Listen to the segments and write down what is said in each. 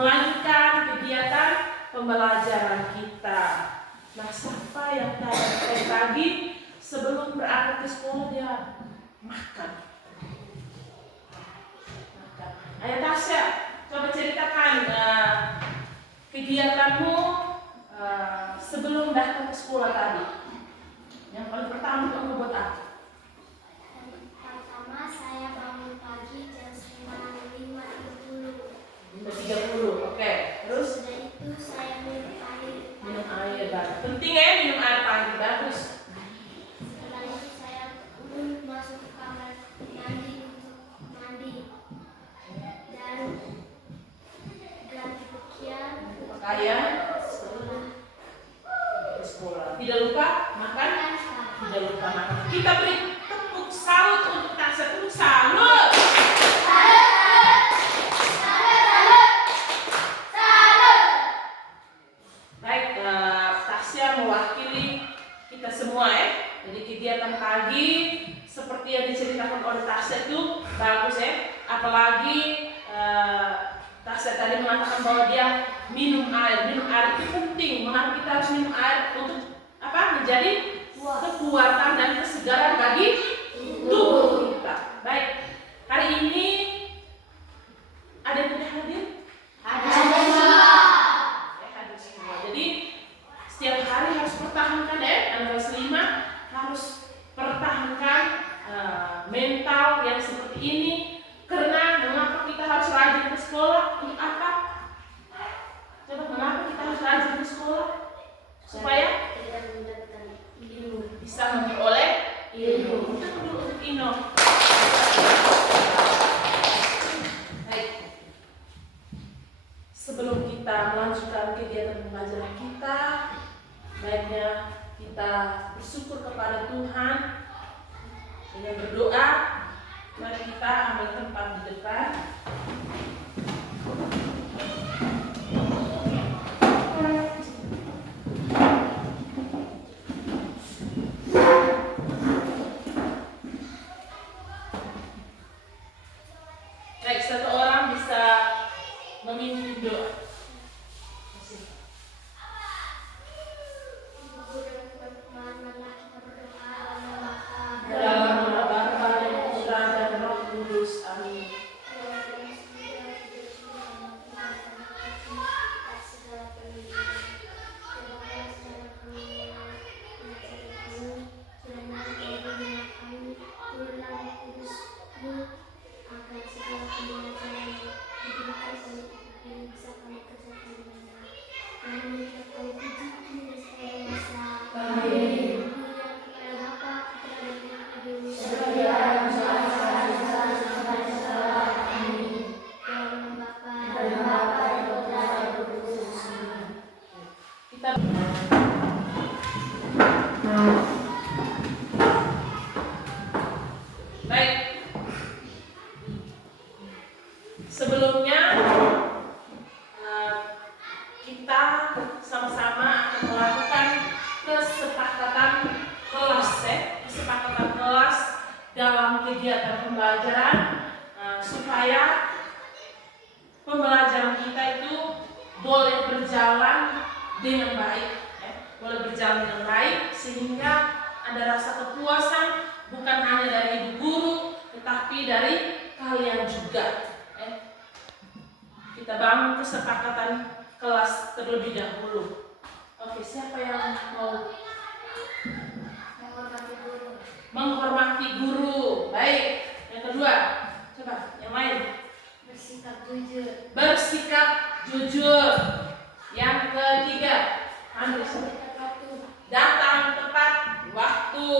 melanjutkan kegiatan pembelajaran kita. Nah, siapa yang tadi pagi sebelum berangkat ke sekolah dia makan? Ayo Tasya, coba ceritakan kegiatanmu sebelum datang ke sekolah tadi. Yang paling pertama kamu buat apa? Pertama saya bangun pagi jam 5.30. 5.30, oke. Terus? Sudah itu saya minum air. Minum air, bagus. Penting ya minum air pagi, bagus. Setelah itu saya masuk ke kamar mandi untuk mandi dan ganti pakaian. Pakaian Sekolah. ke sekolah. Tidak lupa makan? Tidak lupa makan. Kita beri tepuk salut untuk Tasya. Tepuk salut. Baik, Tasya mewakili kita semua ya. Jadi kegiatan pagi seperti yang diceritakan oleh Tasya itu bagus ya. Apalagi Tasya tadi mengatakan bahwa dia minum air. Minum air itu penting. Mengapa kita harus minum air? Untuk apa? Menjadi kekuatan dan kesegaran bagi tubuh kita. Baik, hari ini ada yang tidak hadir? Hadir semua. Jadi setiap hari harus pertahankan ya. Kelas 5 harus pertahankan mental yang seperti ini. Karena mengapa kita harus rajin ke sekolah? Untuk apa? Coba mengapa kita harus rajin ke sekolah? Supaya Tidak mendapatkan ilmu. bisa memperoleh ilmu. Kita dulu untuk Ino. Baik. Sebelum kita melanjutkan kegiatan pembelajaran kita, baiknya kita bersyukur kepada Tuhan dengan berdoa. Mari kita ambil tempat di depan. Baik, satu orang bisa memimpin doa. Dalam nama Bapa dan Putra dan Roh Kudus. Amin. Kita baik. Sebelumnya kita sama-sama akan melakukan kesepakatan kelas kesepakatan kelas dalam kegiatan pembelajaran supaya pembelajaran kita itu boleh berjalan dengan baik, boleh berjalan dengan baik sehingga ada rasa kepuasan bukan hanya dari ibu guru tetapi dari kalian juga. Kita bangun kesepakatan kelas terlebih dahulu. Oke, siapa yang mau menghormati guru? Baik. Yang kedua, coba yang lain. Bersikap jujur. Bersikap jujur. Yang ketiga, Andres, datang tepat waktu.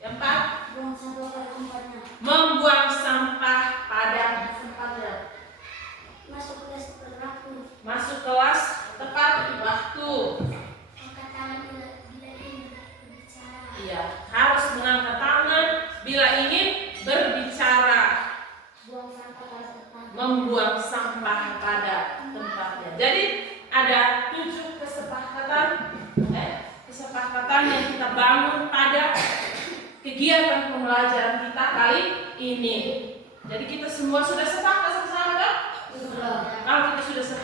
Yang empat, Buang sampah pada tempatnya. membuang sampah pada tempatnya. Masuk kelas tepat waktu. Masuk kelas tepat waktu. Angkat tangan bila ingin berbicara. Iya, harus mengangkat tangan bila ingin berbicara. Buang sampah pada tempatnya. Membuang sampah pada tempatnya. Jadi ada 7 kesepakatan yang kita bangun pada kegiatan pembelajaran kita kali ini. Jadi kita semua sudah sepakat sama-sama kan? Kalau kita sudah sepakat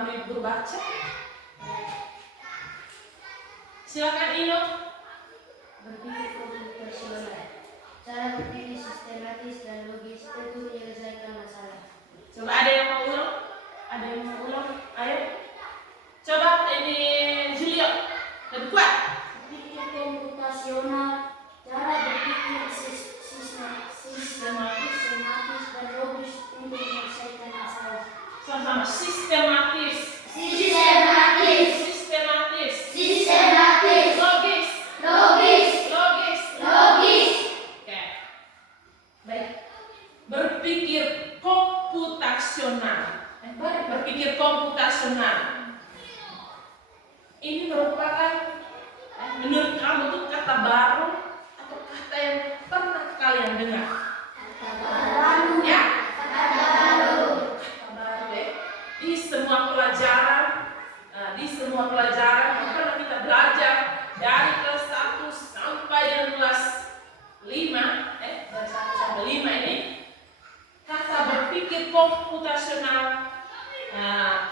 bantu ibu guru baca. Silakan Ino. Berpikir komputasional. Cara berpikir sistematis dan logis untuk menyelesaikan masalah. Coba ada yang mau ulang? Ada yang mau ulang? Ayo. Coba ini Julio. Lebih kuat. Berpikir komputasional, cara berpikir sistematis dan logis untuk menyelesaikan masalah. Sama-sama. Sistematis. Sistematis, Sistematis. sistematis, Logis. logis, Logis. logis. Oke. Baik. Berpikir komputasional. Berpikir komputasional. Ini merupakan menurut kamu tuh kata baru atau kata yang pernah kalian dengar? Baru, Ya, baru. kata baru ya. Di semua pelajaran, yang pernah kita belajar dari kelas 1 sampai dengan kelas 5, dari 1 sampai 5 ini, kata berpikir komputasional.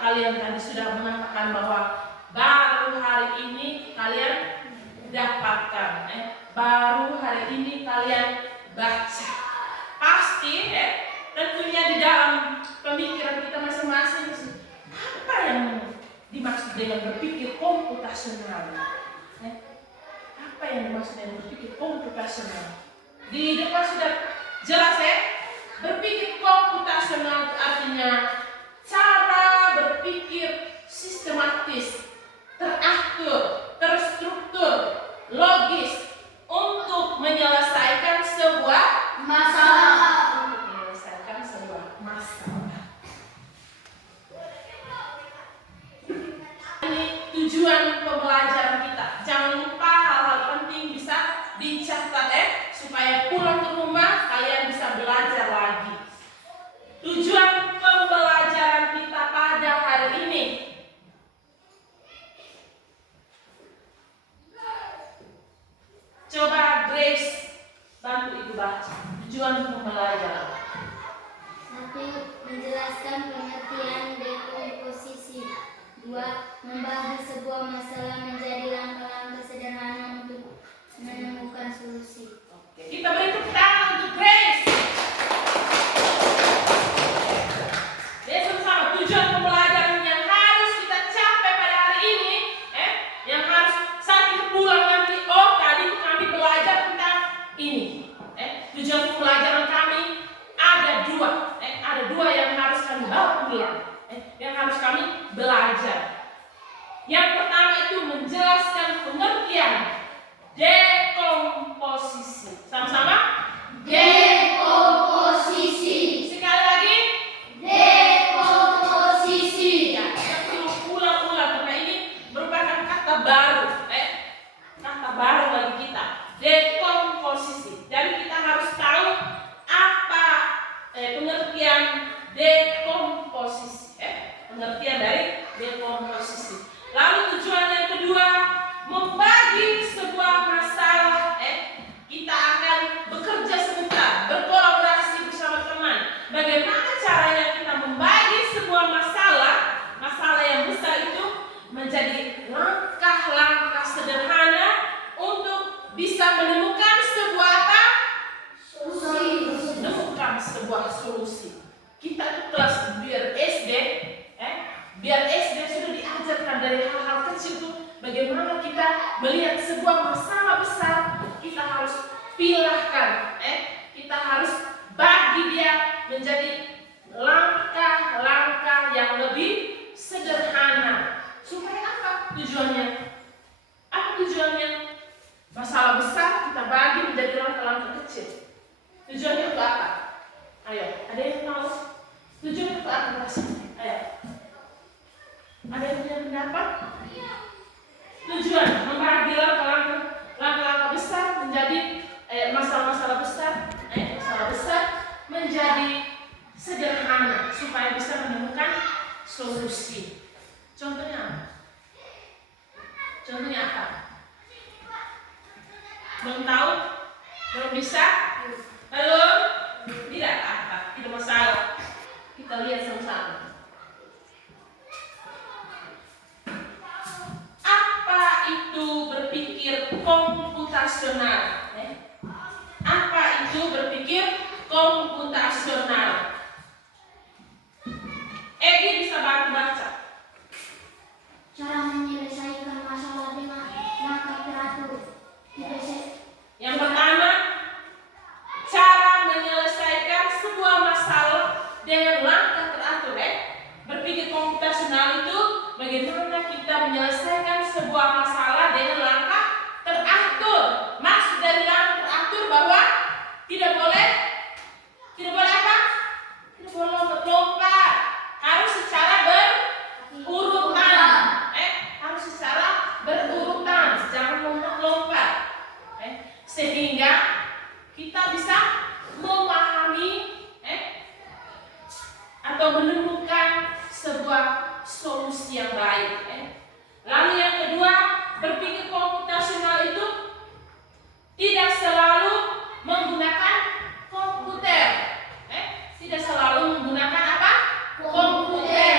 Kalian tadi sudah mengatakan bahwa baru hari ini kalian dapatkan, baru hari ini kalian baca. Pasti, tentunya di dalam pemikiran kita masing-masing, apa yang dimaksud dengan berpikir komputasional? Apa yang dimaksud dengan berpikir komputasional? Di depan sudah jelas ya. Berpikir komputasional artinya cara berpikir sistematis, teratur, terstruktur, logis untuk menyelesaikan sebuah Masalah. menyelesaikan sebuah masalah. Ini tujuan pembelajaran kita. Jangan lupa hal-hal penting bisa dicatat supaya pulang ke rumah kalian bisa belajar lagi. Tujuan pembelajaran kita pada hari ini. Coba Grace bantu ibu baca. Tujuan pembelajaran. 1. Menjelaskan pengertian dekomposisi. 2. Membagi sebuah masalah menjadi langkah-langkah sederhana untuk menemukan solusi. Oke, kita beri tepuk tangan untuk Grace. Dia sama-sama tujuan pembelajaran yang harus kita capai pada hari ini, yang harus saat kita pulang nanti. Oh, tadi kami belajar tentang ini. Tujuan pembelajaran kami ada dua yang harus kami bawa pulang, yang harus kami belajar. Yang pertama itu menjelaskan pengertian dekomposisi. Sama-sama? Dekomposisi. Sekali lagi. Dekomposisi. Ya, kita perlu ulang-ulang karena ini merupakan kata baru, kata baru bagi kita. Dekomposisi. Jadi kita harus tahu apa pengertian dekomposisi. Pengertian dari dekomposisi. Lalu tujuan yang kedua, membagi sebuah masalah. Kita akan bekerja sebentar, berkolaborasi bersama teman. Bagaimana caranya kita membagi sebuah masalah yang besar itu menjadi langkah-langkah sederhana untuk bisa menemukan sebuah apa? Menemukan sebuah solusi. Kita itu kelas biar SD sudah diajarkan dari hal-hal kecil itu bagaimana kita melihat sebuah masalah besar, kita harus pilahkan, kita harus bagi dia menjadi langkah-langkah yang lebih sederhana. Supaya apa tujuannya? Apa tujuannya? Masalah besar kita bagi menjadi langkah-langkah kecil. Tujuannya untuk apa? Ayo, ada yang tahu? Tujuannya untuk apa? Ayo. Ada yang punya pendapat? Tujuan membagi langkah-langkah besar menjadi masalah-masalah besar, menjadi sederhana supaya bisa menemukan solusi. Contohnya apa? Belum tahu? Belum bisa? Belum? Tidak apa? Tidak masalah. Kita lihat sama-sama. berpikir komputasional. Egi bisa bantu baca. Cara menyelesaikan masalah dengan langkah teratur. Yang pertama, cara menyelesaikan sebuah masalah dengan langkah teratur. Berpikir komputasional itu bagaimana kita menyelesaikan sebuah masalah dengan langkah teratur. Maksud dari langkah teratur bahwa tidak boleh apa? Tidak boleh lompat-lompat. Harus secara berurutan. Harus secara berurutan. Jangan lompat-lompat. Sehingga kita bisa memahami atau menemukan sebuah solusi yang baik. Lalu yang kedua, berpikir komputasional itu tidak selalu menggunakan komputer. Tidak selalu menggunakan apa? Komputer.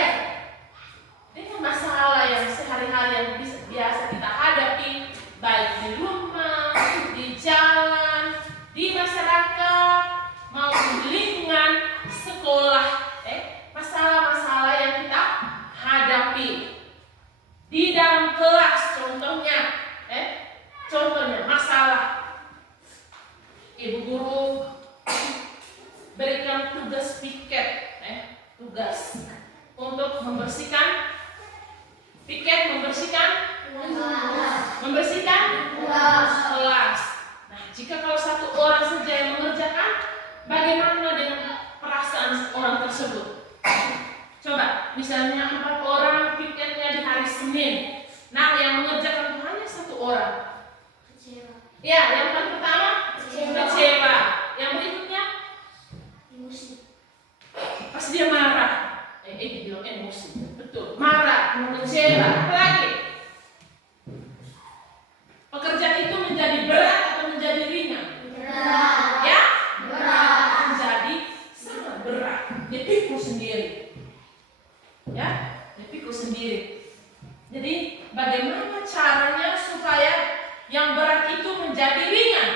Dengan masalah yang sehari-hari yang biasa kita hadapi, baik di rumah, di jalan, di masyarakat, maupun di lingkungan sekolah. Masalah-masalah yang kita hadapi di dalam kelas, contohnya masalah ibu guru berikan tugas piket, tugas untuk membersihkan kelas. Nah, jika kalau satu orang saja yang mengerjakan, bagaimana dengan perasaan orang tersebut? Coba, misalnya 4 orang piketnya di hari Senin. Nah, yang mengerjakan itu hanya 1 orang. Kecewa. Ya, yang paling pertama kecewa. Yang berikutnya Emosi. pas dia marah. Bilang emosi. Betul, marah, kecewa. Apa lagi? Pekerjaan itu menjadi berat atau menjadi ringan? Berat. Ya? Berat. Menjadi sangat berat. Dia pikul sendiri. Ya, dia pikul sendiri. Jadi bagaimana caranya supaya yang berat itu menjadi ringan?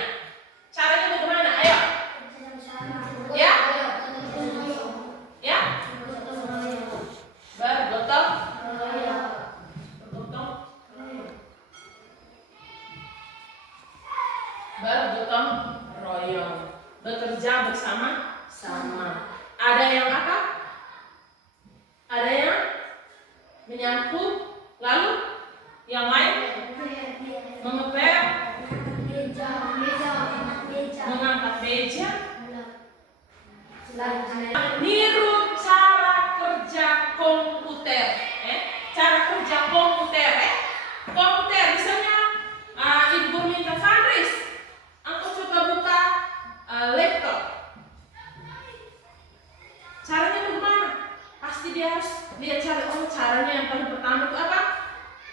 Caranya bagaimana? Ayo. Ya? Ya? Bergotong royong. Bekerja bersama-sama. Ada yang apa? Ada yang menyapu, lalu yang lain mengepel, mengangkat meja. Niru cara kerja komputer. Cara kerja komputer. Komputer misalnya ibu guru minta Fandris, engkau coba buka laptop. Caranya bagaimana? Pasti dia harus lihat caranya yang paling pertama itu apa?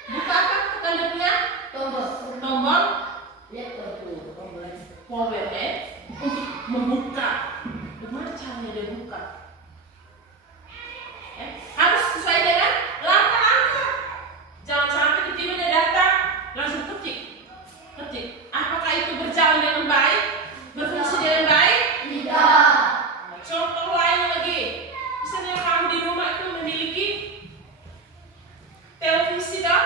Buka apa? Kita lihatnya tombol laptop itu, tombol power untuk membuka. Bagaimana caranya dia buka? Harus sesuai dengan langkah-langkah. Jangan sampai tiba-tiba dia datang langsung ketik. Apakah itu berjalan dengan baik? Berfungsi dengan baik? Tidak. Contoh lain lagi, misalnya kamu di rumah itu memiliki televisi, toh?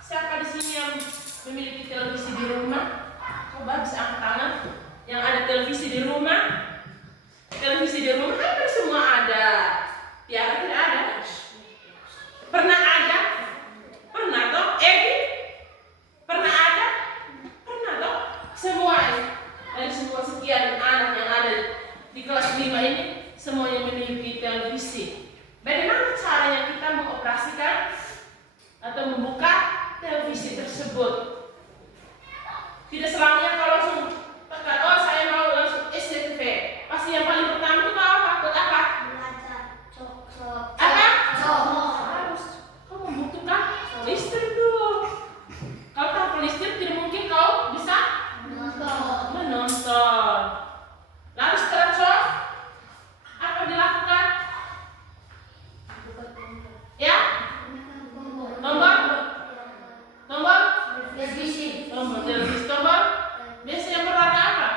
Siapa di sini yang memiliki televisi di rumah? Coba bisa angkat tangan. Yang ada televisi di rumah? Televisi di rumah hampir semua ada. Tiara tidak ada. Pernah ada? Pernah toh? Pernah ada? Pernah toh? Semua dari semua sekian anak yang ada di kelas 5 ini semuanya memiliki televisi. Bagaimana caranya kita mengoperasikan atau membuka televisi tersebut? Tidak selamanya kalau langsung tekan, oh saya mau langsung SCTV. Pasti yang paling pertama itu apa? Buat apa? Apa? Harus kau membutuhkan listrik dulu. Kalau tanpa listrik tidak mungkin kau bisa menonton. Lalu setelah cok, apa dilakukan? Ya? Tombol televisi. Tombol. Biasanya berwarna apa?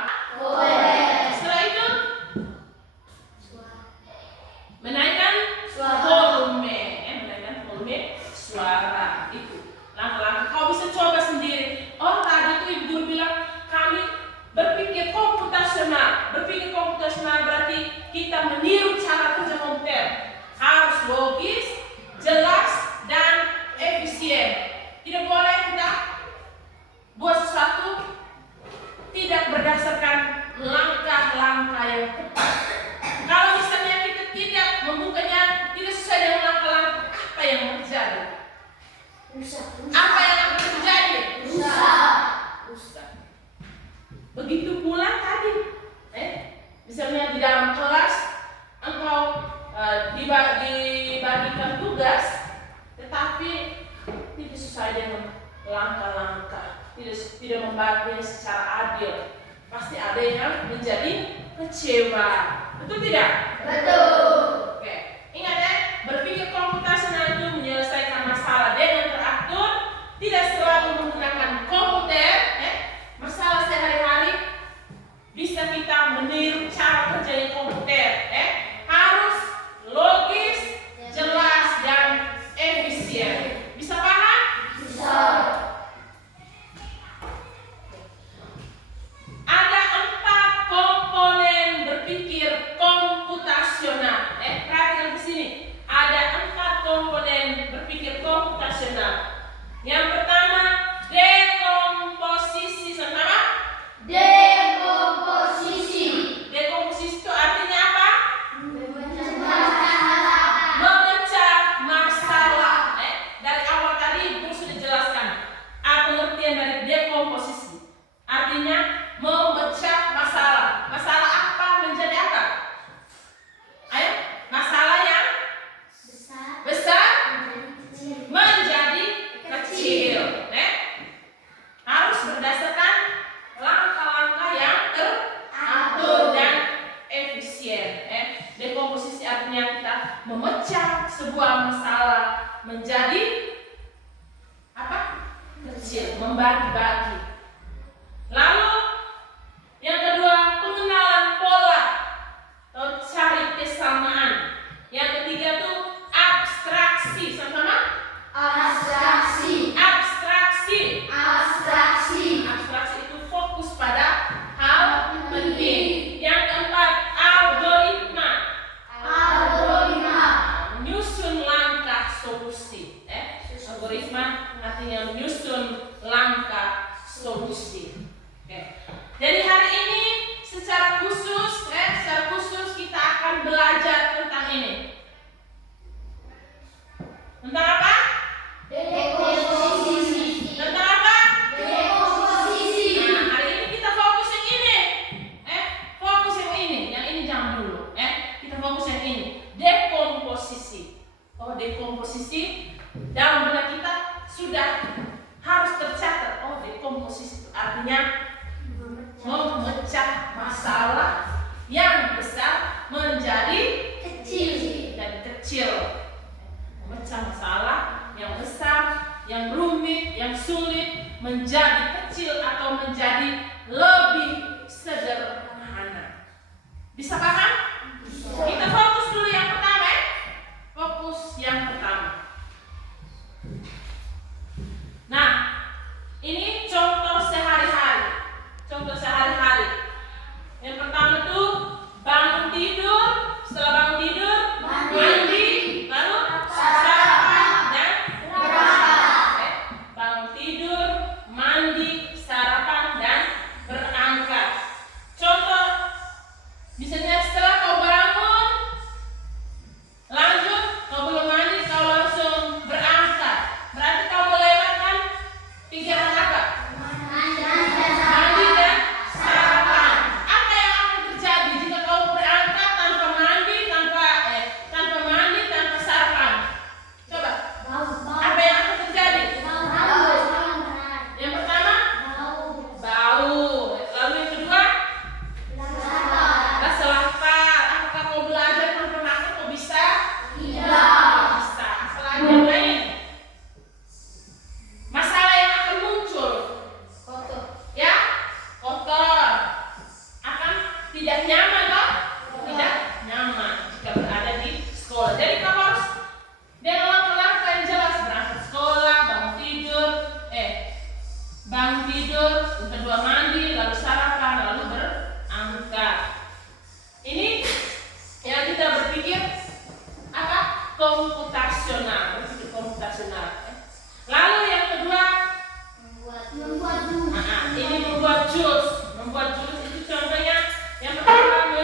Misalnya di dalam kelas engkau dibagikan tugas, tetapi tidak sesuai dengan langkah-langkah, tidak membagi secara adil. Pasti ada yang menjadi kecewa. Betul tidak? Betul. Oke. Ingat ya, berpikir komputasional itu menyelesaikan masalah dengan teratur, tidak selalu menggunakan komputer. Masalah sehari-hari bisa kita meniru cara kerja komputer. Harus logis, jelas, dan efisien. Bisa paham? Bisa. Ada 4 komponen berpikir komputasional. Perhatikan di sini. Ada 4 komponen berpikir komputasional. Yang pertama, dekomposisi. Sama? Dekomposisi. Dekomposisi itu artinya apa? Memecah masalah. Memecah masalah. Dari awal tadi Ibu sudah jelaskan pengertian dari dekomposisi. Artinya memecah masalah. Masalah apa menjadi apa? Ayo, masalah yang besar menjadi kecil. Harus berdasarkan langkah-langkah yang teratur dan efisien. Dekomposisi artinya kita memecah sebuah masalah menjadi apa? Kecil, membagi-bagi. Lalu yang kedua, pengenalan pola atau cari kesamaan. Yang ketiga tuh abstraksi. Sama-sama? Abstraksi. Abstraksi. Abstraksi. Abstraksi itu fokus pada hal penting. Yang keempat, algoritma. Algoritma. Menyusun langkah solusi. Algoritma artinya menyusun langkah solusi. Jadi hari ini secara khusus kita akan belajar tentang ini. Tentang apa? Dekomposisi. Tentang apa? Dekomposisi. Nah, hari ini kita fokus yang ini. Fokus yang ini. Yang ini jangan dulu. Kita fokus yang ini. Dekomposisi. Dekomposisi dalam benak kita sudah harus tercatat. Dekomposisi itu artinya memecah masalah yang besar menjadi Kecil. dan kecil. Memecah masalah yang besar, yang rumit, yang sulit menjadi kecil atau menjadi lebih sederhana. Bisa paham? Kita fokus dulu yang pertama. Fokus yang pertama. Nah, ini contoh sehari-hari. Contoh sehari-hari. Yang pertama tuh bangun tidur, setelah bangun tidur mandi, lalu sarapan dan berangkat. Bangun tidur, mandi, sarapan dan berangkat. Contoh, misalnya setelah kau bangun, lanjut, kau belum mandi, kau langsung berangkat. Berarti kau melewatkan pikiran apa? Mandi dan sarapan. Apa yang akan terjadi jika kau berangkat tanpa mandi, tanpa sarapan? Coba. Apa yang akan terjadi? Yang pertama, bau. Lalu yang kedua, rasa lapar. Apakah kau belajar tanpa makan? Kau bisa? Tidak. Bisa. Apalagi yang lain? Masalah yang akan muncul. Ya, kotor. Akan tidak nyaman, toh? Tidak nyaman jika berada di sekolah. Jadi kamu harus dengan langkah-langkah yang jelas, berangkat sekolah, bangun tidur, yang kedua mandi, lalu sarapan, lalu berangkat. Ini yang kita berpikir apa? Komputasional, berpikir komputasional. Lalu yang kedua, Membuat ini membuat jus. Membuat jus itu contohnya yang pertama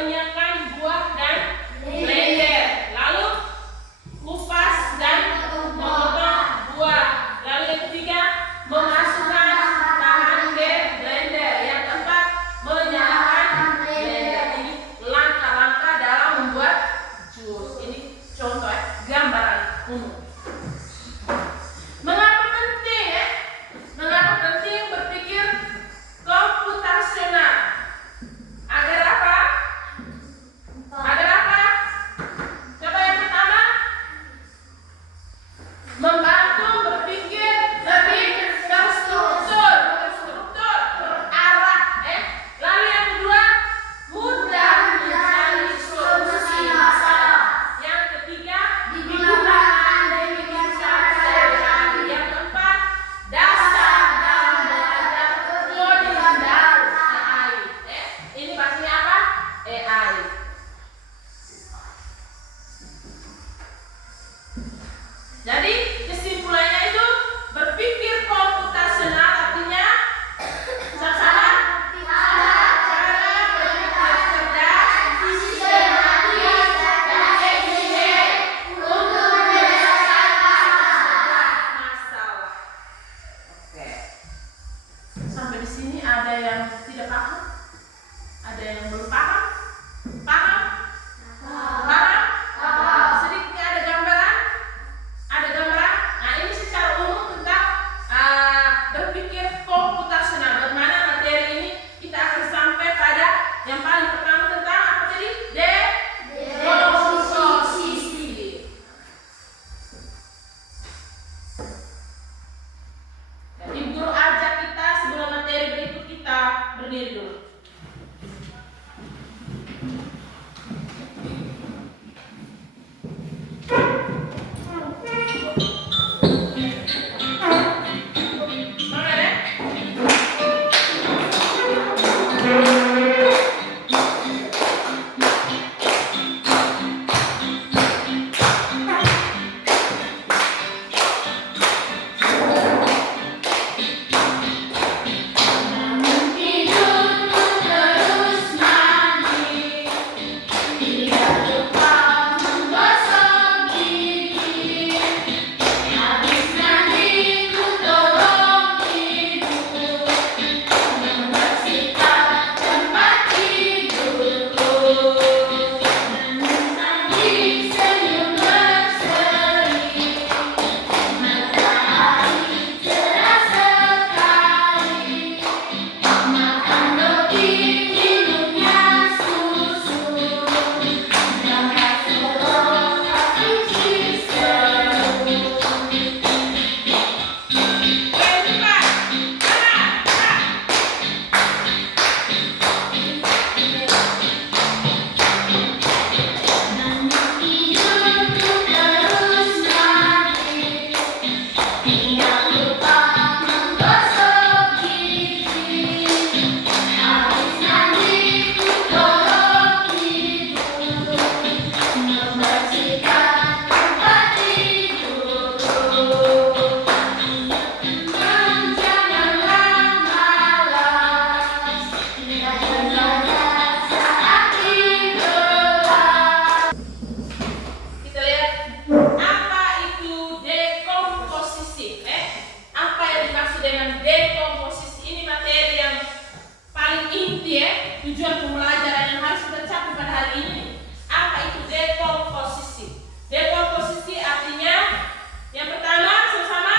Tujuan pembelajaran yang harus kita capai pada hari ini. Apa itu dekomposisi? Dekomposisi artinya yang pertama sama-sama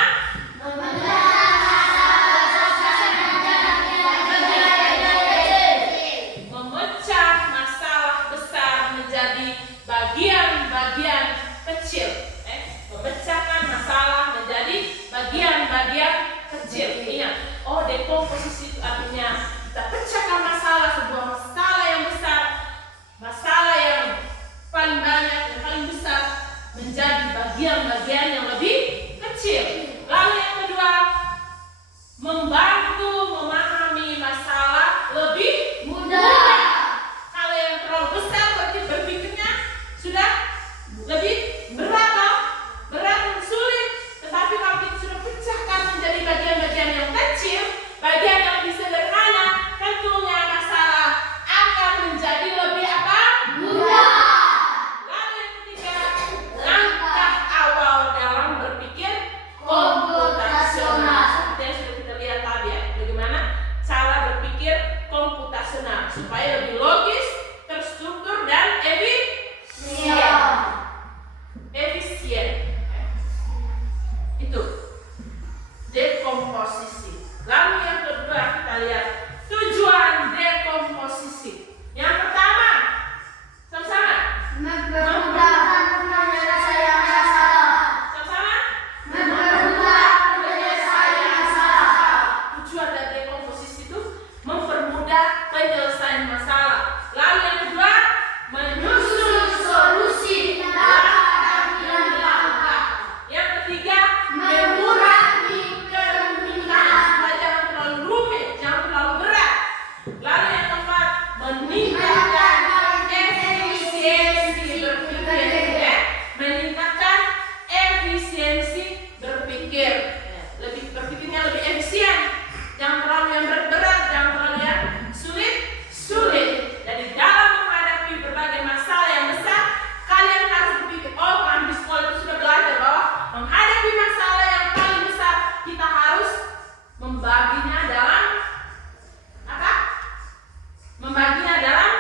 memecah masalah besar menjadi bagian-bagian kecil. Memecahkan masalah menjadi bagian-bagian kecil. Ingat, dekomposisi itu artinya kita pecahkan masalah, sebuah masalah yang besar, masalah yang paling banyak, yang paling besar menjadi bagian-bagian yang lebih kecil. Lalu yang kedua, membantu memahami masalah lebih mudah. Kalau yang terlalu besar berarti berpikirnya sudah lebih berat, berat dan sulit. Tetapi kalau kita sudah pecahkan menjadi bagian-bagian yang kecil, bagian yang lebih sederhana, tentunya masalah akan menjadi lebih apa? Mudah. Lalu yang ketiga, langkah awal dalam berpikir komputasional. Seperti yang sudah kita lihat tadi ya, bagaimana cara berpikir komputasional supaya lebih logis, terstruktur dan efisien. Itu dekomposisi. Lalu yang kedua kita lihat tujuan dekomposisi. Yang pertama, sama-sama. Mempermudah penyelesaian masalah. Sama-sama. Mempermudah penyelesaian masalah. Tujuan dari dekomposisi itu mempermudah penyelesaian masalah. Lalu yang kedua, menyusun solusi langkah. Yang ketiga, mengurangi kerumitan supaya jangan terlalu rumit, jangan terlalu berat. Lalu yang keempat, meningkatkan efisiensi berpikir, meningkatkan efisiensi berpikir, lebih berpikirnya lebih efisien, jangan terlalu yang berat-berat, jangan terlalu yang sulit. Jadi dalam menghadapi berbagai masalah yang besar, kalian harus berpikir, kami di sekolah itu sudah belajar bahwa menghadapi masalah yang paling besar kita harus membaginya dalam apa? Membaginya dalam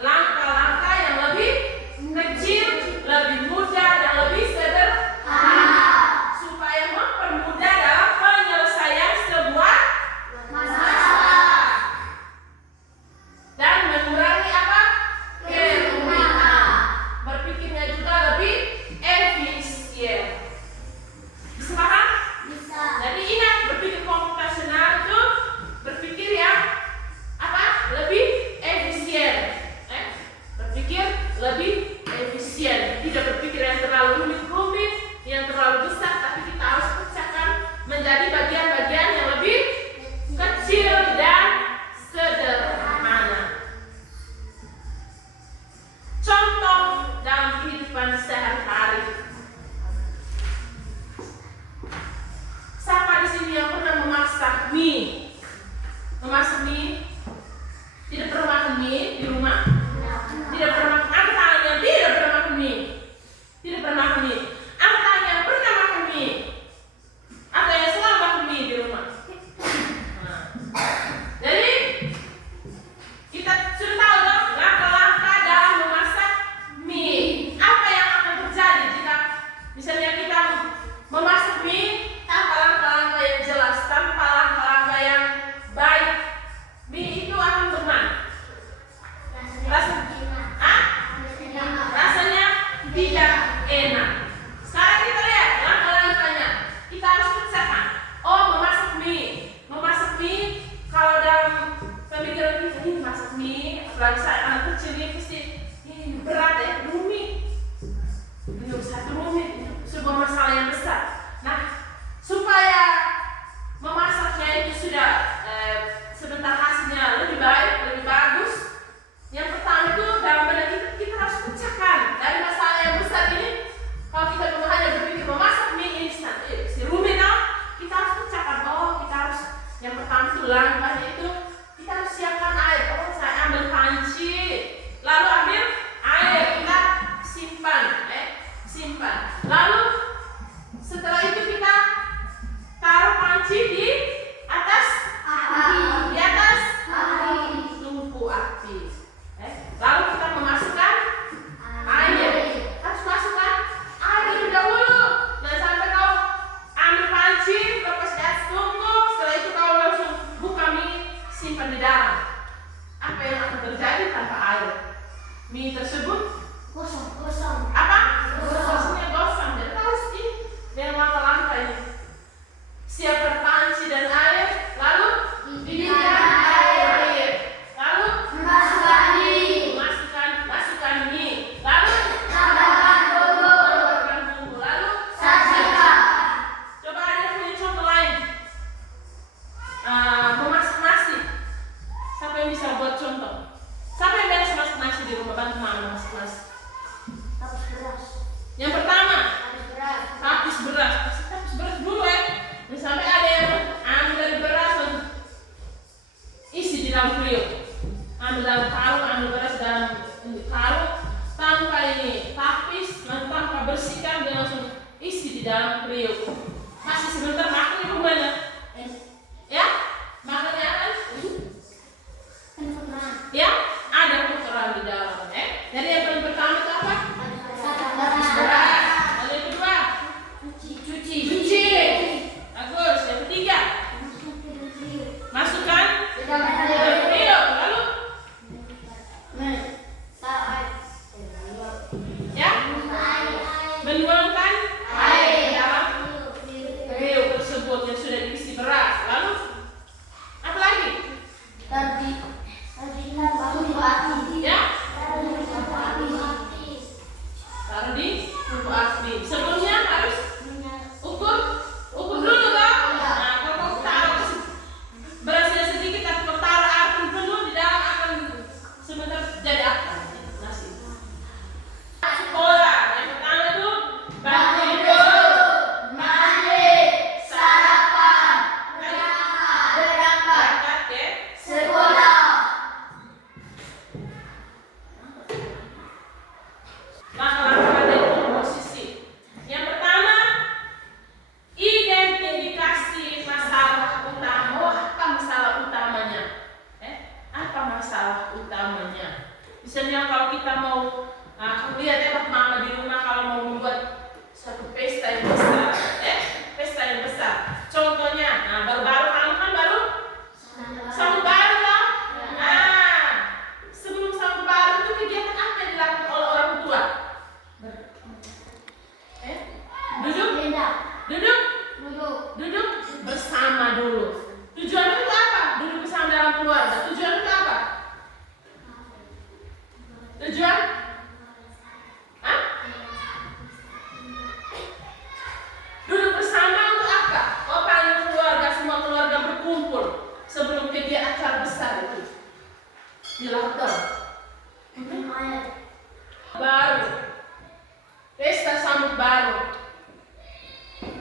langkah-langkah yang lebih kecil, lebih mudah dan lebih sederhana supaya mempermudah dalam penyelesaian sebuah masalah dan mengurangi apa? Kerumitan. Berpikirnya juga lebih efisien. Bisa paham? Bisa. Jadi ingat, berpikir komputasional itu berpikir yang apa? Lebih efisien. Berpikir lebih efisien. Tidak berpikir yang terlalu rumit, yang terlalu besar, tapi kita harus pecahkan menjadi bagian-bagian yang lebih kecil dan sederhana. Contoh dalam kehidupan sehari-hari. Siapa di sini yang pernah memasak mie? Memasak mie? Tidak pernah makan mie di rumah? Tidak pernah makan. Angkat tangan yang tidak pernah makan mie. Tidak pernah makan mie. Angkat tangan yang pernah makan mie. Atau yang selalu makan mie di rumah. Jadi kita sudah tahu dong langkah-langkah dalam ini tersebut Kosong. apa? Posisinya gosong. Jadi harus ini dengan langkah-langkah ini. Siapkan panci dan air, lalu Didihkan air. lalu Masukkan mie. masukkan mie, lalu Tambahkan bumbu. tambahkan bumbu, lalu Sajikan. coba ada yang punya contoh lain. Memasak nasi. Siapa yang bisa buat contoh? Siapa yang biasa masak nasi di rumah? Bantu mama masak nasi. Tapis beras. Yang pertama, Tapis beras. tapis beras. Tapis beras dulu ya. Dan sampai ada yang ambil dari beras dan isi di dalam periuk. Ambil dalam karung, ambil beras dalam karung tanpa ini tapis, tanpa bersihkan, dia langsung isi di dalam periuk. Masih sebentar makan di rumahnya. Ya, makannya kan? Ya, ada kotoran di dalam. Jadi yang paling pertama itu apa? Tapis Beras. Lalu yang kedua, cuci. Bagus. Yang ketiga, masukkan ke dalam periuk. Lalu, ya, menuangkan air ke dalam periuk tersebut yang sudah diisi beras. Lalu, apa lagi? Ya, taruh di tungku api. Sebelumnya harus ukur dulu kan? Nah, kalau taruh berasnya sedikit tapi kalau taruh api penuh di dalam akan sebentar jadi apa? Nasi. Sekolah yang pertama itu bangun tidur, Mandi, sarapan, berangkat, berangkat ya. sekolah. Langkah-langkah dari posisi. Yang pertama, identifikasi masalah utama. Oh, apa masalah utamanya? Apa masalah utamanya? Misalnya kalau kita mau, kamu lihat ya mama di rumah kalau mau membuat satu pesta yang besar, pesta yang besar. Contohnya, baru-baru kamu kan baru sambut baru kan? Sebelum sambut baru itu kegiatan apa yang dilakukan oleh orang tua? Duduk bersama dulu. Tujuan itu apa? Duduk bersama dalam keluarga. Tujuan itu apa? Tujuan? Hah? Duduk bersama untuk apa? Oh, panggil keluarga, semua keluarga berkumpul sebelum kegiatan acara besar itu dilakukan. Baru, pesta sambut baru.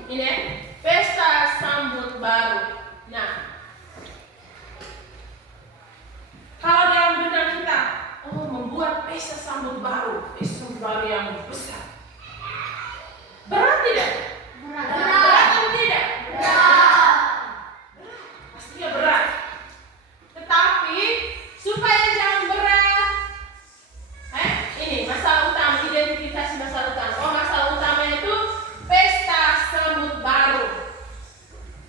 Ini ya, pesta sambut baru. Nah, kalau dalam benak kita, membuat pesta sambut baru yang besar, berat tidak? Berat atau tidak? Pastinya berat. Tetapi supaya jangan berat, ini masalah utama, identifikasi masalah utama. Oh, masalah utamanya itu pesta sambut baru.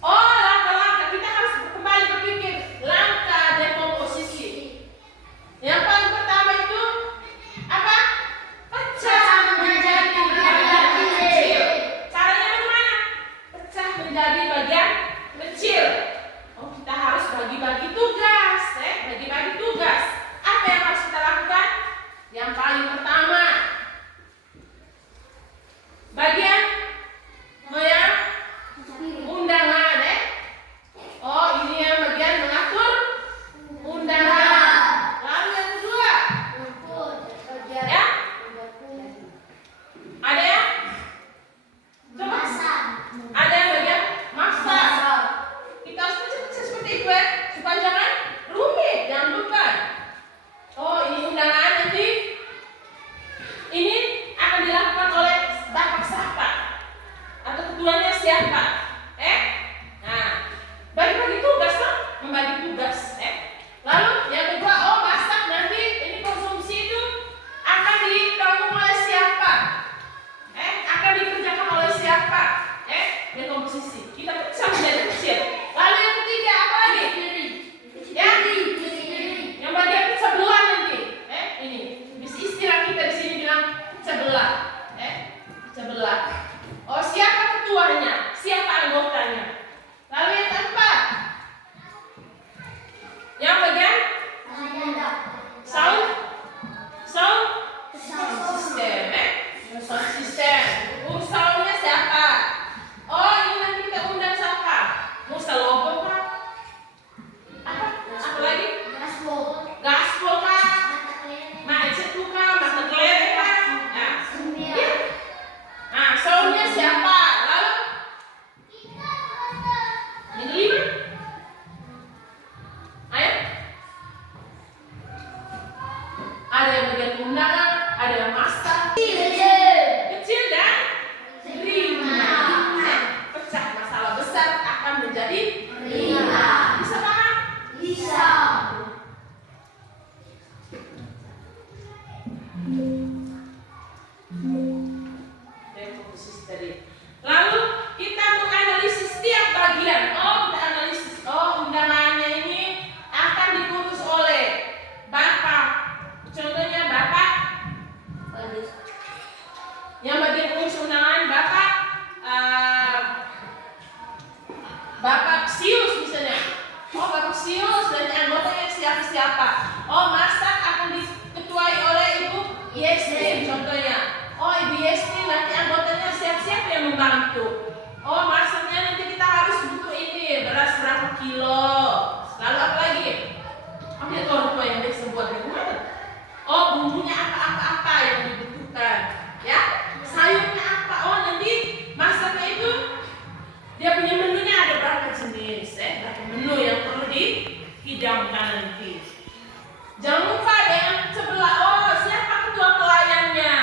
Oh, langkah-langkah kita harus kembali berpikir langkah dekomposisi. Yang paling pertama itu apa? Pecah menjadi bagian kecil. Caranya bagaimana? Pecah menjadi bagian kecil. Oh, kita harus bagi-bagi tugas, bagi-bagi tugas. Apa yang harus kita lakukan? Yang paling pertama, bagian yang undangan, Oh, ini yang bagian mengatur undangan. Lalu yang kedua, ya, ada ya? Coba. Ada yang bagian masak. Kita harus pecah-pecah seperti itu ya, supaya jangan rumit, jangan beban. Oh, ini undangan nanti belah. Pecah belah. Oh, siapa ketuanya? Siapa anggotanya? Lalu yang keempat, yang bagian sound system. Sound system. Soundnya siapa? Oh, ini nanti kita undang siapa? Musa Lobo kah? Apa lagi? Gaspol kah? Macet kah? Mata kelere kah? Nah, soundnya siapa? Lalu yang kelima? Ayo. Ada yang bagian undangan, ada yang masak. Kecil dan ringan. Pecah masalah besar akan menjadi ringan. Bisa paham? Fokus tadi. Lalu kita menganalisis setiap bagian. Kita analisis. Undangannya ini akan diurus oleh Bapak. Contohnya Bapak yang bagian urus undangan Bapak Sius misalnya. Bapak Sius dan anggotanya siapa-siapa. Masak akan diketuai oleh Ibu Yesti contohnya. Ibu Yesti nanti anggotanya siapa-siapa yang membantu. Masaknya nanti kita harus butuh ini beras berapa kilo. Lalu apa lagi? Lihat orang tua yang biasa buat dari mana? Bumbunya apa yang dibutuhkan. Ya, sayurnya apa? Nanti masaknya itu dia punya menunya ada berapa jenis, berapa menu yang perlu dihidangkan nanti. Jangan lupa yang sebelah. Siapa ketua pelayannya?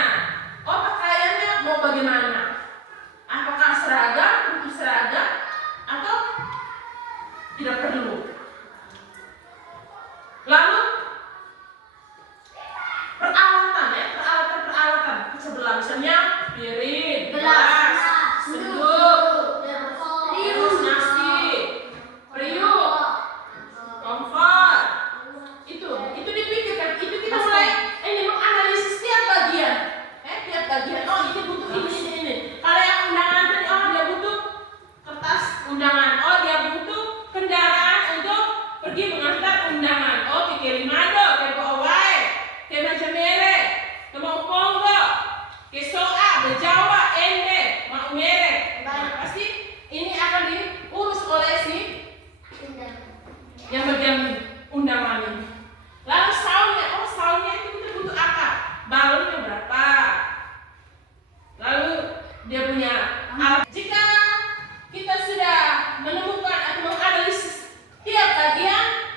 Pakaiannya mau bagaimana? Apakah seragam, untuk seragam, atau tidak perlu? Lalu peralatan sebelah misalnya piring, gelas, senduk, terus nasi, periuk, kompor. Itu dipikirkan. Itu kita mulai menganalisis tiap bagian. Ini butuh ini. Kalau yang undangan tadi, dia butuh kertas undangan. Dia butuh kendaraan untuk pergi mengantar undangan. Ke Kelimado, ke Bawai, ke Majamere, ke Maupongo, ke Soa, ke Jawa, Ende, Maumere. Pasti ini akan diurus oleh si yang bagian undangan ini. Lalu soundnya itu kita butuh apa? Balonnya berapa? Lalu dia punya alat. Jika kita sudah menemukan atau menganalisis tiap bagian,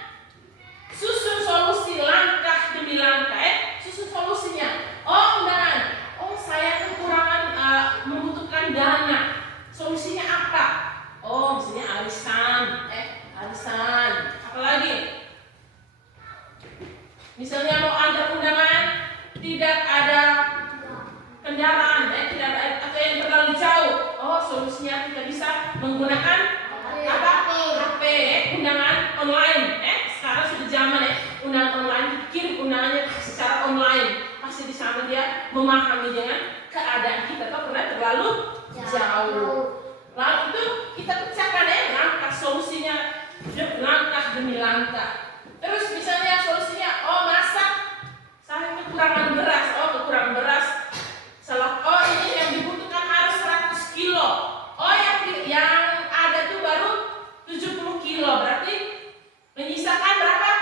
susun solusi langkah demi langkah. Susun solusinya. Undangan. Saya kekurangan membutuhkan dana. Solusinya apa? Misalnya arisan. Apalagi? Misalnya mau antar undangan, tidak ada kendaraan, tidak ada atau yang terlalu jauh. Solusinya kita bisa menggunakan HP, undangan online. Sekarang sudah zaman undangan online, kirim undangannya secara online. Pasti di sana dia memahami dengan keadaan kita karena terlalu jauh. Lalu itu kita pecahkan langkah solusinya langkah demi langkah. Terus misalnya solusinya masak, saya kekurangan beras. Kekurangan beras. Ini yang dibutuhkan harus 100 kilo. Yang ada tuh baru 70 kilo. Berarti menyisakan berapa?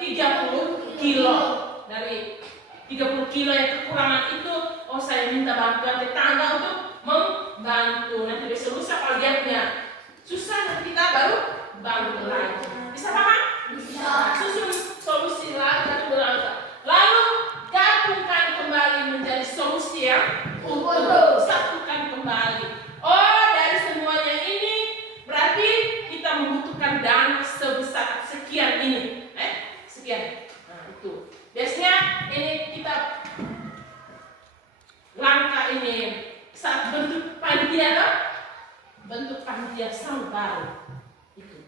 30 kilo. Dari 30 kilo yang kekurangan itu, saya minta bantuan tetangga untuk membantu. Nanti besok lusa kalau dia punya susah, nanti kita baru bantu lagi. Bisa paham? Bisa. Susun solusi langkah demi langkah. Lalu gabungkan kembali menjadi solusi yang utuh. Satukan kembali. Dari semuanya ini berarti kita membutuhkan dana sebesar sekian ini. Sekian. Itu. Biasanya ini kita langkah ini saat bentuk panitia sang baru. Itu.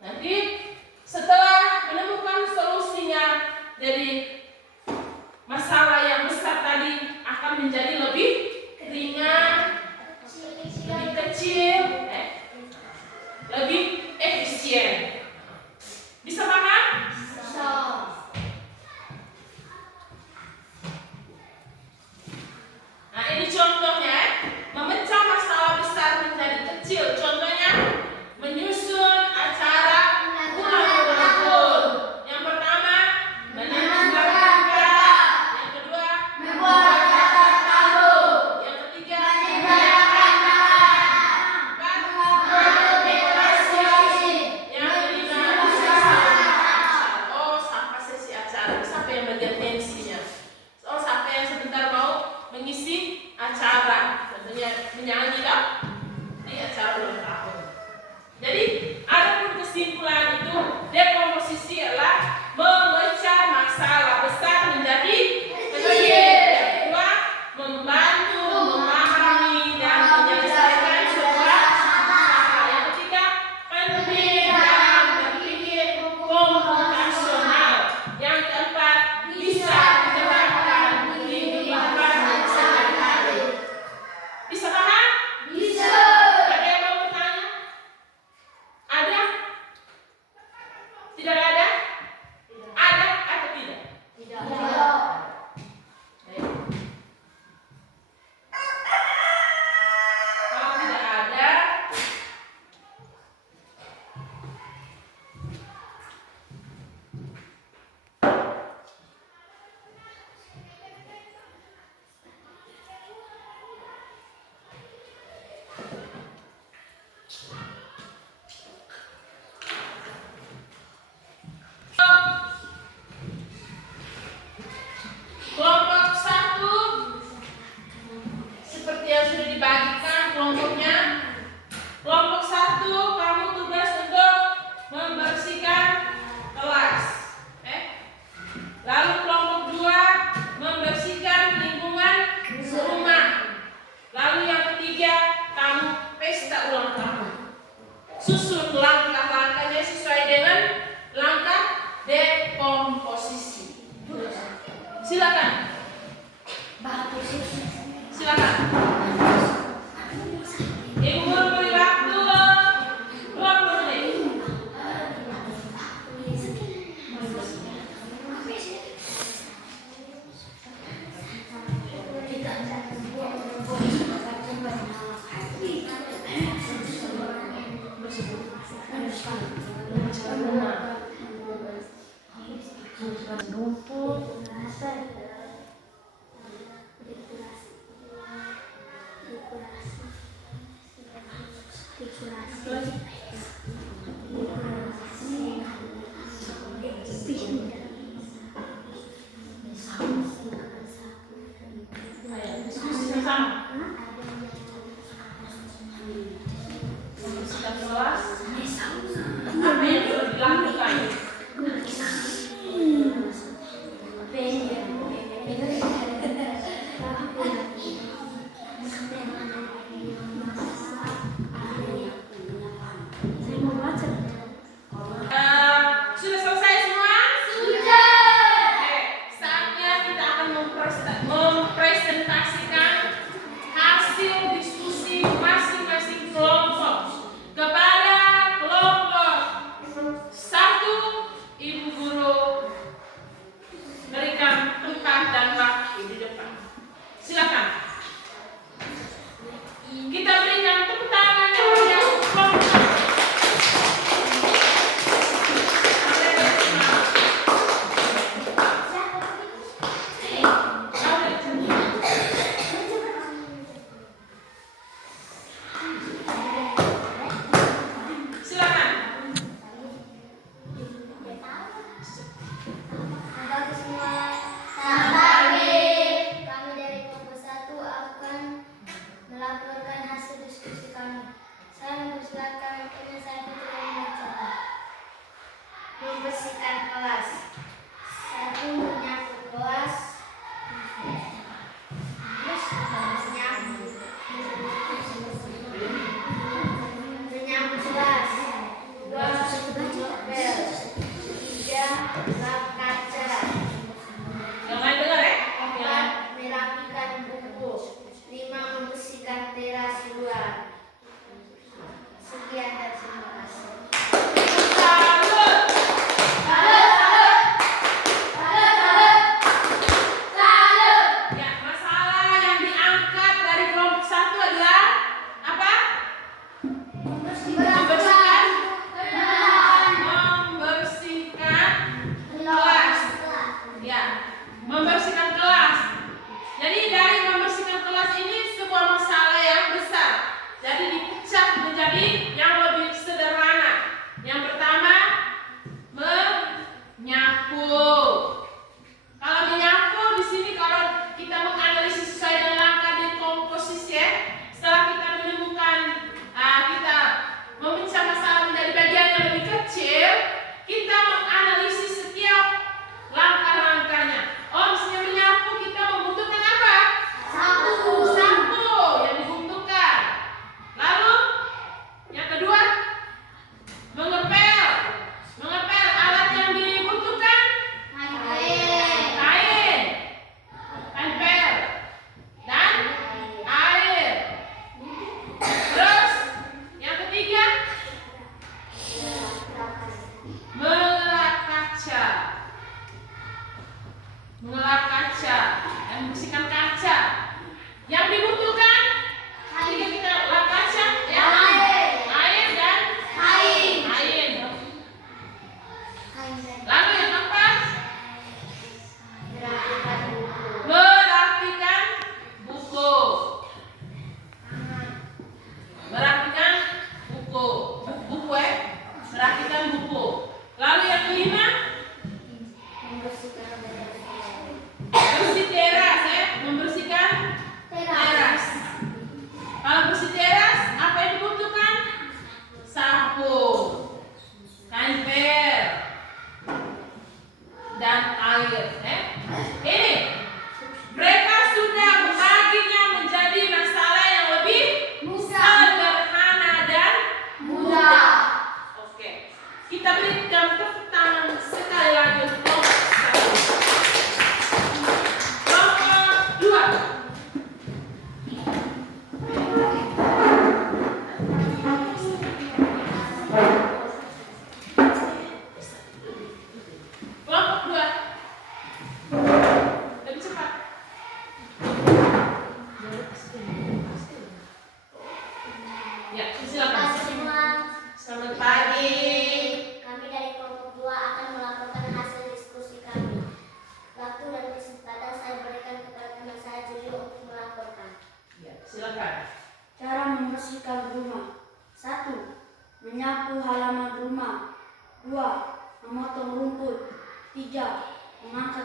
Nanti setelah menemukan solusinya, jadi masalah yang besar tadi akan menjadi lebih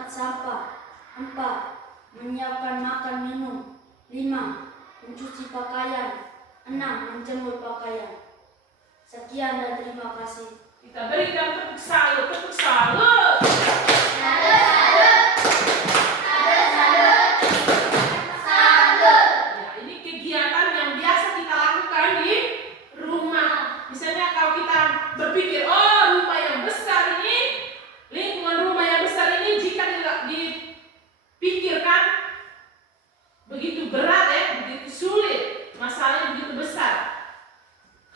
menyamat sampah. 4. Menyiapkan makan minum. 5. Mencuci pakaian. 6. Menjemur pakaian. Sekian dan terima kasih. Kita berikan tepuk salut, tepuk salut. Ya, ini kegiatan yang biasa kita lakukan di rumah. Misalnya kalau kita berpikir, oh rumah yang besar ini, lingkungan rumah yang besar ini jika dipikirkan begitu berat ya, begitu sulit, masalahnya begitu besar.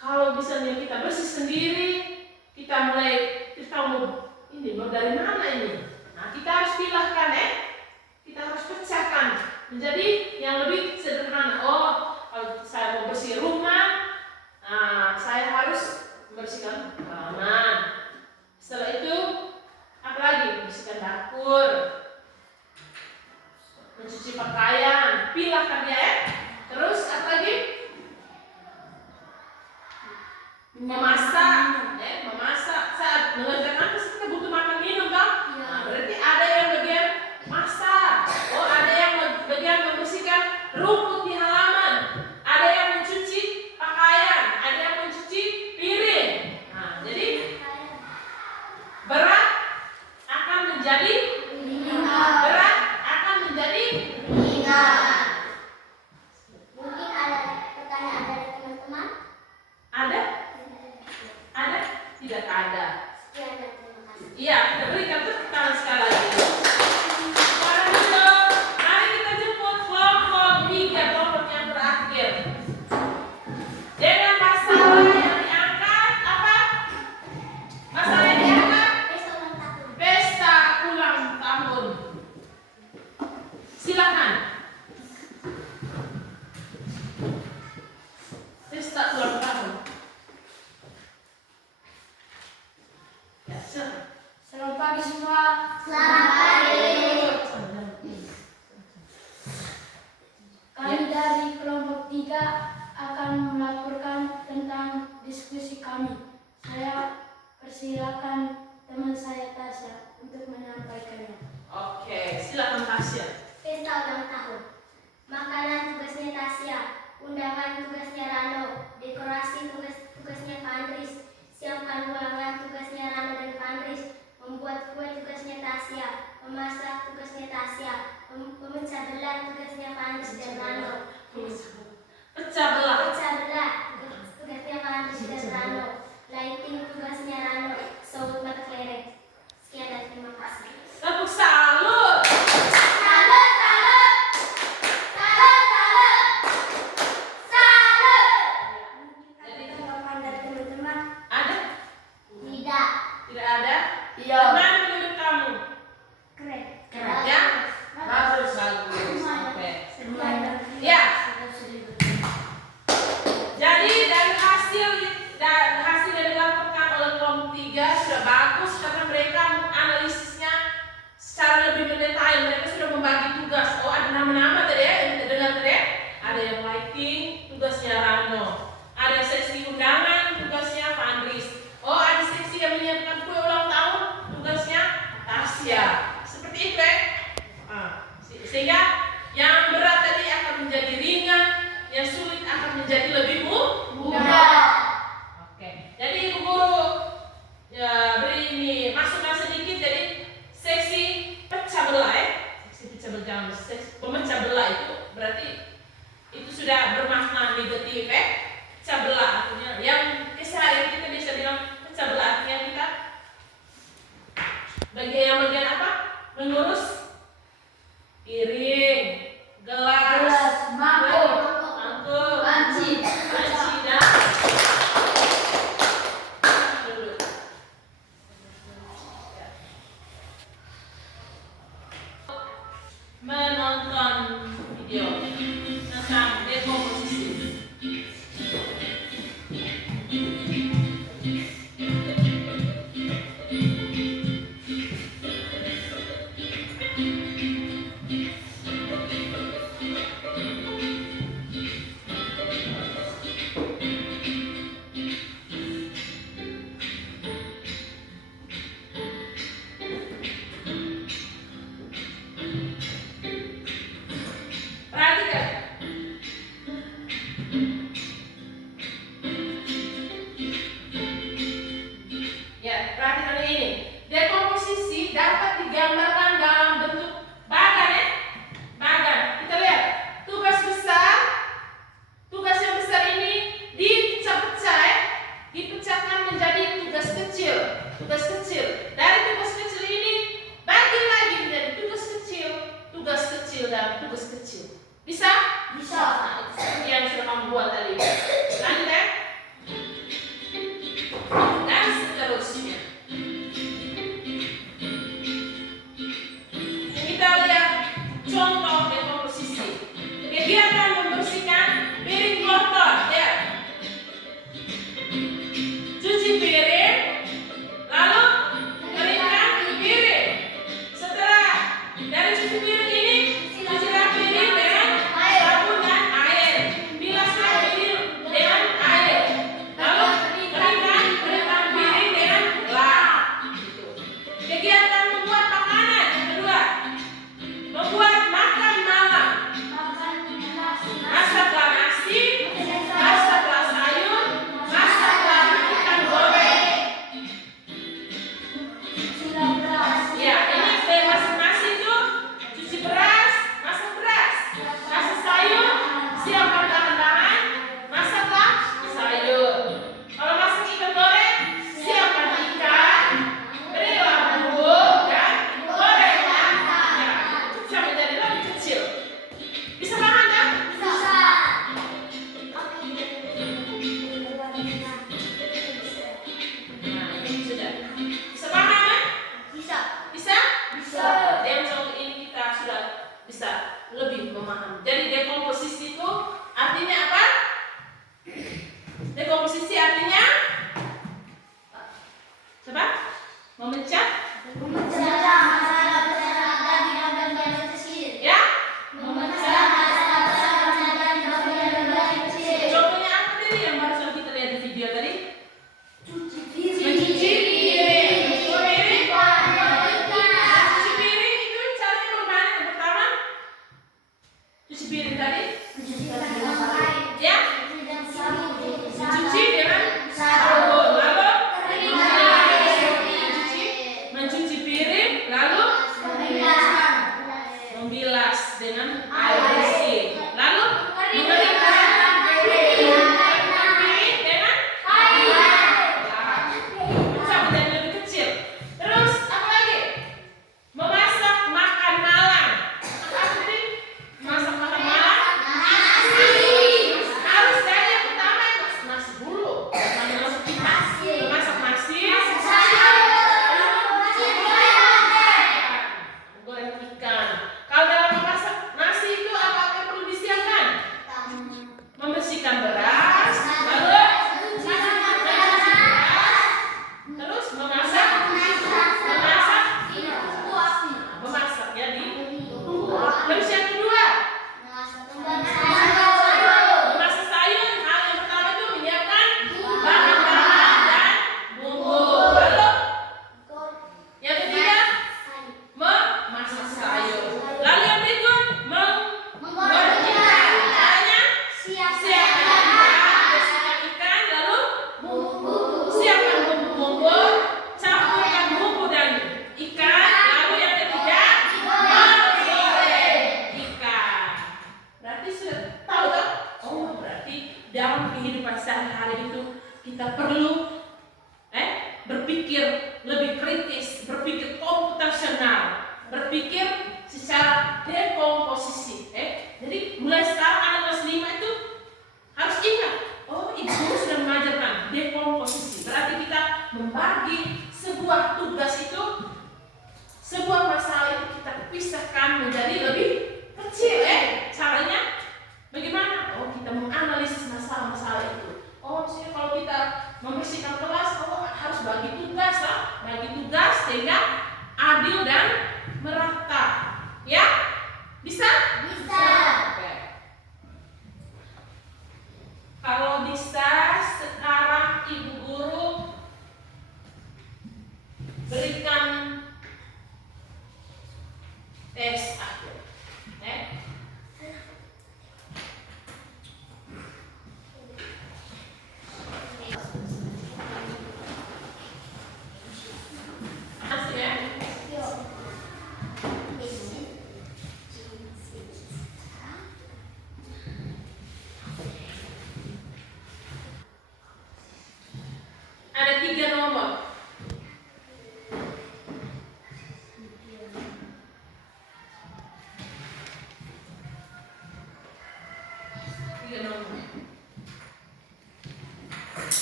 Kalau misalnya kita bersih sendiri, kita mau dari mana ini? Nah, kita harus pilahkan ya. Kita harus pecahkan menjadi yang lebih sederhana. Oh, kalau saya mau bersih rumah, saya harus membersihkan halaman. Setelah itu, apa lagi? Membersihkan dapur, mencuci pakaian, pilahkan ya. Terus apa lagi? Memasak, memasak. Saat mengerjakan pasti kita butuh makan minum kan? Nah, berarti ada yang bagian masak. Oh, ada yang bagian membersihkan rumput di halaman. Ada yang mencuci pakaian, ada yang mencuci piring. Nah, jadi berat akan menjadi berat akan menjadi Mungkin ada pertanyaan dari teman-teman. ada? Ada? Tidak ada. Sekian dan terima kasih. Iya, kita berikan tepuk tangan sekali lagi. Sekarang itu, mari kita jemput kelompok 3, kelompok yang terakhir. Dengan masalah yang diangkat, apa? Masalah yang diangkat? Pesta ulang tahun. Silakan. Pesta ulang tahun. Ya, silakan. Selamat pagi semua. Selamat pagi. Kami dari kelompok 3 akan melaporkan tentang diskusi kami. Saya persilakan teman saya Tasya untuk menyampaikannya. Oke, silakan Tasya. Pesta ulang tahun. Makanan tugasnya Tasya, undangan tugasnya Rano, dekorasi tugasnya Fandris, siapkan ruangan tugasnya Rano dan Fandris, membuat kue tugasnya Tasya, memasak tugasnya Tasya, memecah belah tugasnya Fandris dan Rano, Pecah belah. pecah belah tugasnya Fandris dan Rano, lighting tugasnya Rano, saut mata kelereng. Sekian dan terima kasih. Tepuk salut. Ada tanggapan dari teman-teman? Ada? Tidak. Tidak ada? Iya. Bagaimana menurut kamu? Keren. Keren ya? Bagus, bagus. Oke. Bisa? Bisa. Nah, itu seperti yang sudah kamu buat tadi. Lanjut ya. Dan seterusnya. Kita lihat contoh dekomposisi. Kegiatan membersihkan piring kotor, ya. Cuci piring, lalu keringkan piring. Setelah dari cuci piring ini, cucilah piring dengan sabun dan air. Bilaslah piring dengan air. Lalu keringkan piring dengan lap. Kegiatan membuat makanan yang kedua. Membuat makan malam. Masaklah nasi, masaklah sayur, masaklah ikan goreng. Ya, ini dari masak nasi itu cuci beras, masak beras, masak sayur, siapkan bahan-bahan, masaklah sayur. Kalau masak ikan goreng, siapkan ikan, berilah bumbu dan gorenglah. Ya, bisa menjadi lebih kecil. Bisa paham kan? Nah, ini sudah. Bisa paham kan? Bisa? Dengan contoh ini kita sudah bisa lebih memahami. Jadi dekomposisi itu artinya apa? Dekomposisi artinya coba memecah, ya? Contohnya apa tadi yang barusan kita lihat di video tadi? Mencuci piring. Cuci piring itu caranya bagaimana? Yang pertama, cuci piring tadi, ya? Mencuci dengan sabun, lalu mencuci piring, lalu membilas dengan air bersih, lalu mengeringkan piring dengan bisa menjadi lebih kecil. Terus apa lagi? Memasak makan malam. Apa tadi? Masak makan malam. Harus dari yang pertama masak nasi dulu. Jangan langsung kita memasak nasi. Goreng ikan. Kalau dalam memasak nasi itu apa yang perlu disiapkan? Membersihkan beras, lalu terus memasak ya di. Terus yang kedua, memasak sayur. Hal yang pertama itu menyiapkan bahan-bahan dan bumbu. Lalu yang ketiga, memasak sayur. Lalu yang berikut, menggoreng. Caranya siapkan ikan, bersihkan ikan, lalu siapkan bumbu-bumbu, campurkan bumbu dan ikan, lalu yang ketiga menggoreng ikan. Berarti sudah tahu kan? Oh, berarti dalam kehidupan sehari-hari itu kita perlu berpikir lebih kritis, berpikir komputasional, berpikir secara dekomposisi. Jadi mulai sekarang anak kelas 5 itu harus ingat, oh ibu sudah mengajarkan dekomposisi. Berarti kita membagi sebuah tugas itu, sebuah masalah itu kita pisahkan menjadi lebih kecil. Caranya bagaimana? Oh, kita menganalisis masalah-masalah itu. Oh, misalnya kalau kita membersihkan kelas, oh harus bagi tugas lah, bagi tugas sehingga adil dan merata. Ya? Bisa? Oke. Kalau bisa, sekarang ibu guru berikan tes akhir. Masih ya?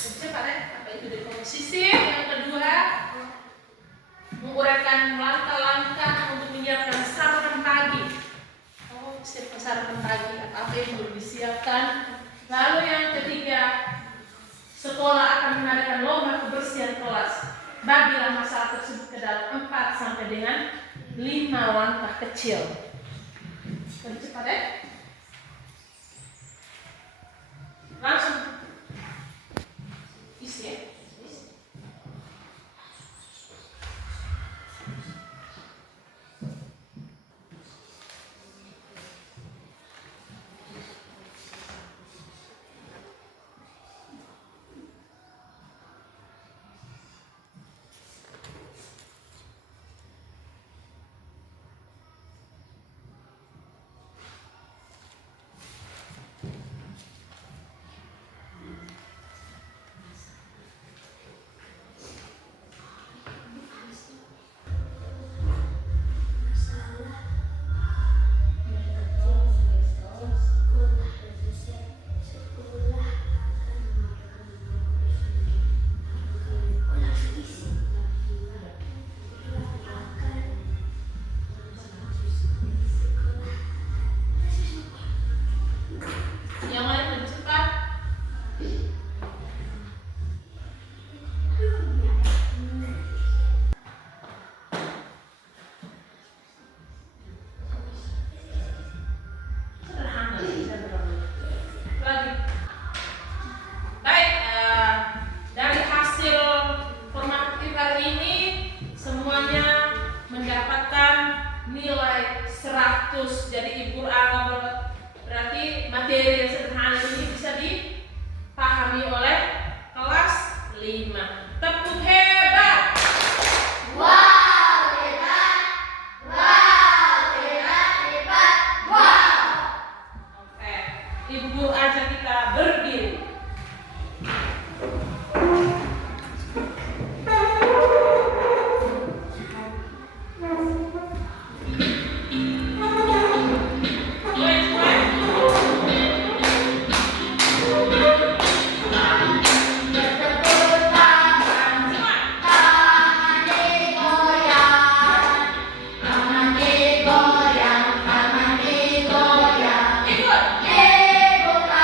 Cepat ya. Apa itu dekomposisi? Yang kedua, menguraikan langkah-langkah untuk menyiapkan sarapan pagi. Oh, siapkan sarapan pagi. Apa yang perlu disiapkan? Lalu yang ketiga, sekolah akan mengadakan lomba kebersihan kelas. Bagilah masalah tersebut ke dalam 4 sampai dengan 5 langkah kecil. Lebih cepat ya. Langsung isi ya. Isi. Yang mana lebih cepat? Sederhana, lagi. Baik, dari hasil formatif hari ini semuanya mendapatkan nilai 100. Jadi Ibu berarti materi yang sederhana ini bisa dipahami oleh kelas 5. Tepuk hebat. Wow, hebat. Wow, hebat, hebat. Wow. Oke, Ibu guru ajak kita berdiri. Tangan digoyang, tangan digoyang. Ikut. Dibuka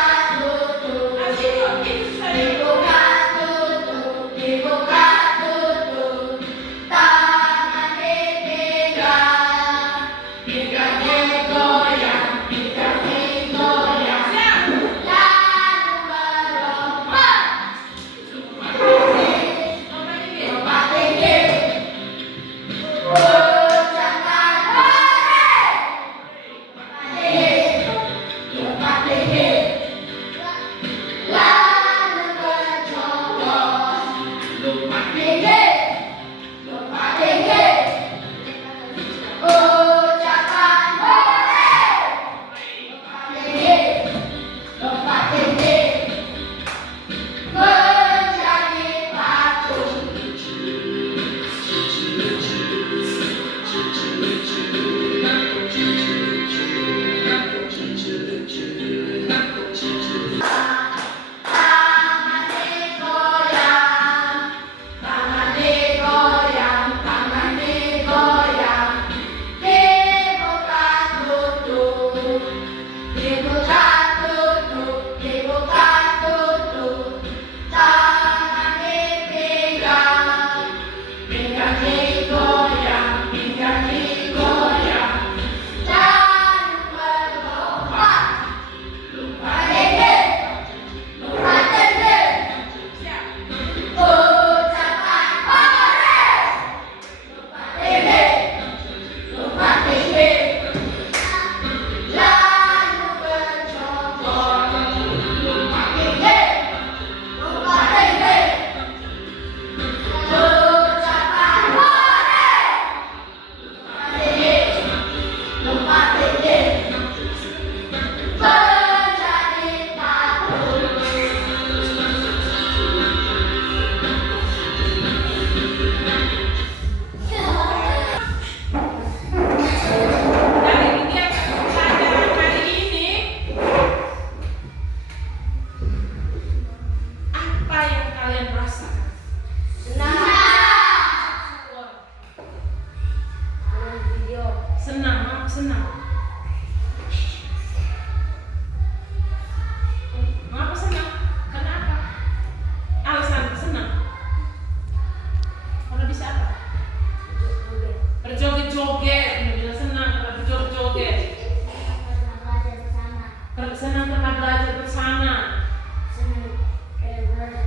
Senang pernah belajar bersama. Senang belajar dengan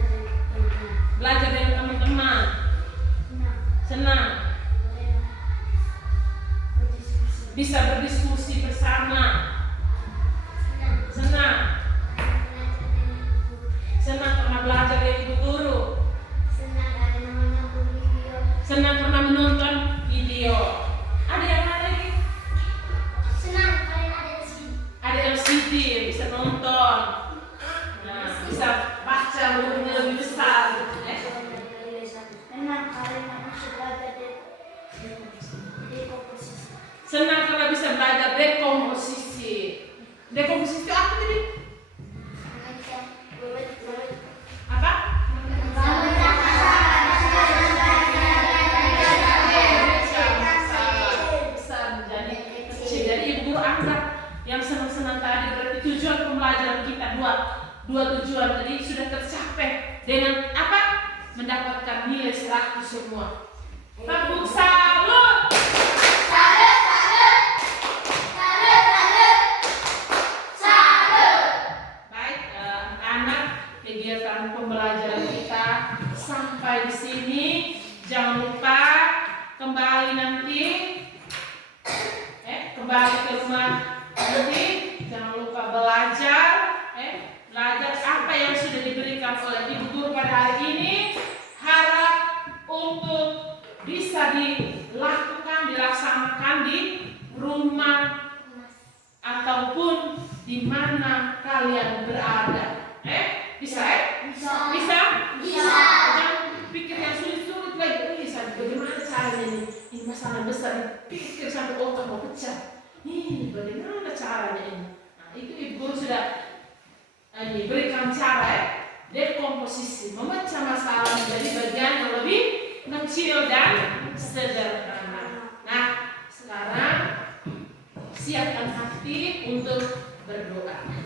teman-teman. Belajar dengan teman-teman. Senang Senang. berdiskusi. Bisa berdiskusi bersama. Senang. Senang pernah belajar dengan ibu guru. Senang pernah menonton video. Ada yang mana lagi? Ada LCD yang bisa nonton. Nah, bisa baca bukunya lebih besar. Senang karena bisa belajar dekomposisi. Senang karena bisa belajar dekomposisi. Dekomposisi itu apa tadi? Apa? Besar menjadi kecil. Jadi ibu guru anggap yang senang-senang tadi berarti tujuan pembelajaran kita dua tujuan tadi sudah tercapai dengan apa? Mendapatkan nilai 100 semua. Tepuk salut. Baik, anak, kegiatan pembelajaran kita sampai di sini. Jangan lupa kembali nanti, kembali ke rumah nanti. Jangan lupa belajar, belajar apa yang sudah diberikan oleh ibu guru pada hari ini. Harap untuk bisa dilaksanakan di rumah ataupun di mana kalian berada. Bisa? Bisa? Jangan pikir yang sulit-sulit lagi. Bagaimana caranya ini? Ini masalah besar. Pikir sampai otak mau pecah. Ini bagaimana caranya ini? Nah, itu ibu guru sudah berikan cara dekomposisi, memecah masalah menjadi bagian yang lebih kecil dan sederhana. Nah, sekarang siapkan hati untuk berdoa.